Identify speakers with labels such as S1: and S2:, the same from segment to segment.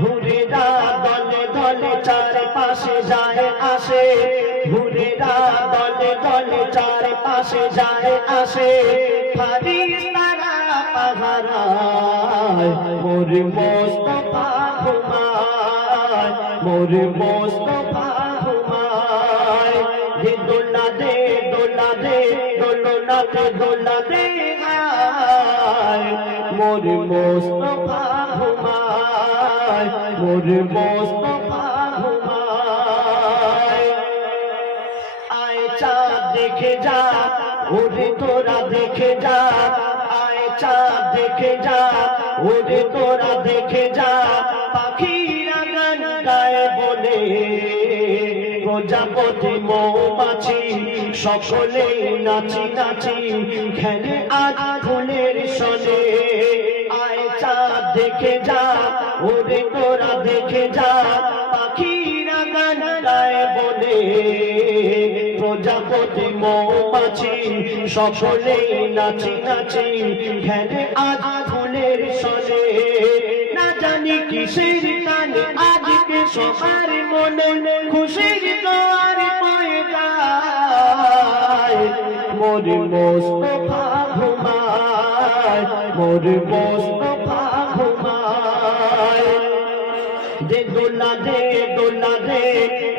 S1: ঘুরেরা দলে দলে চার পাশে যায় আসে। ঘুরেরা দলে দলে চার পাশে যায় আসে। ফারিস্তারা পাহারায়, মোর মোস্তফা ঘুমায়, মোর ঘুমায়। মোর মোস্তফা মোর মোস্তফা দেখে যা, ওরে তোরা দেখে যা। দেখে যা, ওরে তোরা দেখে যা। গায় বলে প্রজাপতি মৌমাছি, সকলে নাচি নাচি, খেলে আজ ফুলের দেখে যা, ওরে তোরা দেখে যা, পাখিরা গান গায় বলে প্রজাপতি মৌমাছি সকলে নাচি নাচি খেলে আজ ফুলের সনে। না জানি কিসের কানে আজকে সবার মনে খুশির মোর মোস্তফা ঘুমায়, মোর মোস্তফা দে দোলা দে দোলা দে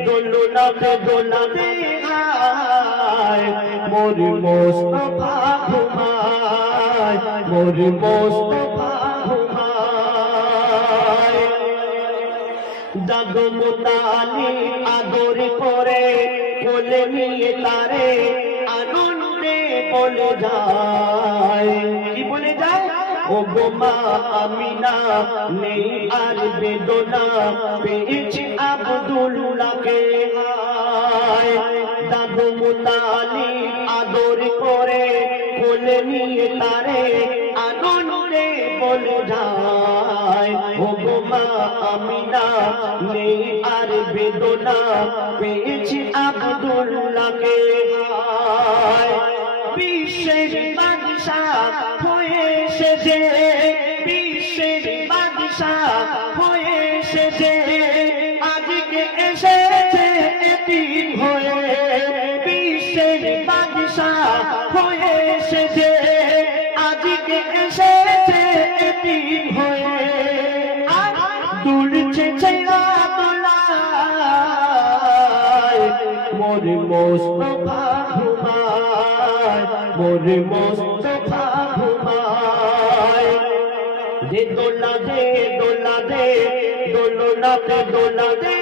S1: দোলনা দে দোলা দে আয়। মোর মোস্তফা ঘুমায়, মোর মোস্তফা ঘুমায়। দাদু মুতালি আদর করে, কোলে নিয়ে তারে আনন্দে বলে যায়। ও গো মা আমিনা, নেই আর বেদনা। পেয়েছি আব্দুল্লাহকে দাদু মুতালি আদর করে কোলে নিয়ে তারে আনন্দে বলে যায়। ও গো মা আমিনা, নেই আর বেদনা। পেয়েছি আব্দুল্লাহকে বিশ্বের বাদশাহ এতিম হয়ে আর দুলছে তোলায়। মোরে মোস্তফা ঘুমায়। মোরে মোস্তফা ঘুমায়। দে দোলা দে দোলা দে দোলনা দে দোলা দে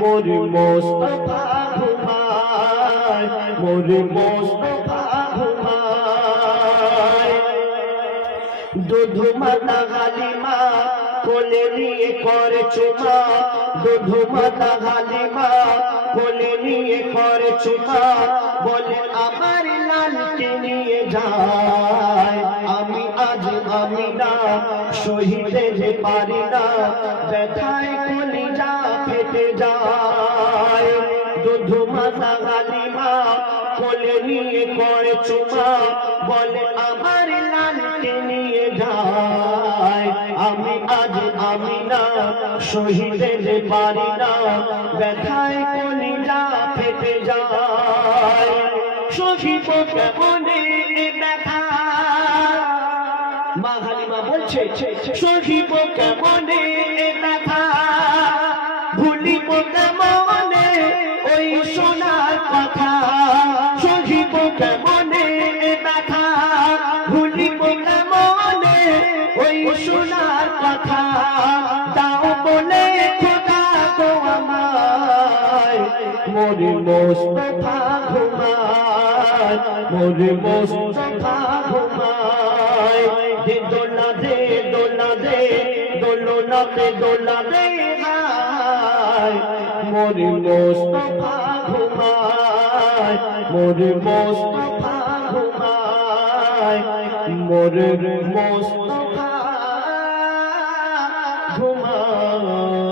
S1: মোরে মোস্তফা ঘুমায়। মোরে মোস্তফা দুধু মাতা হালিমা কোলে নিয়ে করে চুমা দুধু মাতা হালিমা কোলে নিয়ে করে চুমা বলে, আমার লালকে নিয়ে যায়। আমি আজ আমি না, সহিতে যে পারি না। ব্যথায় কলি যা ফেটে যায়। দুধু মাতা হালিমা কোলে নিয়ে করে চুমা। বলে, আমার লালকে নিয়ে যায়। আমি আজ আমি না যে পারি না ব্যথায় কলি যা ফেটে যায়। কেমনে এ ব্যথা? মা হালিমা বলছে কেমনে এ ব্যথা? ওই সোনার কথা দাও বলে খোদা গো আমায়। মোরে মোস্তফা ঘুমায়, মোরে মোস্তফা ঘুমায়। দে দোলা দে দোলা দে দোলনা দে দোলা দে মোরে মোস্তফা ঘুমায়, মোরে মোস্তফা ঘুমায়। মোরে মোস্তফা ঘুমায়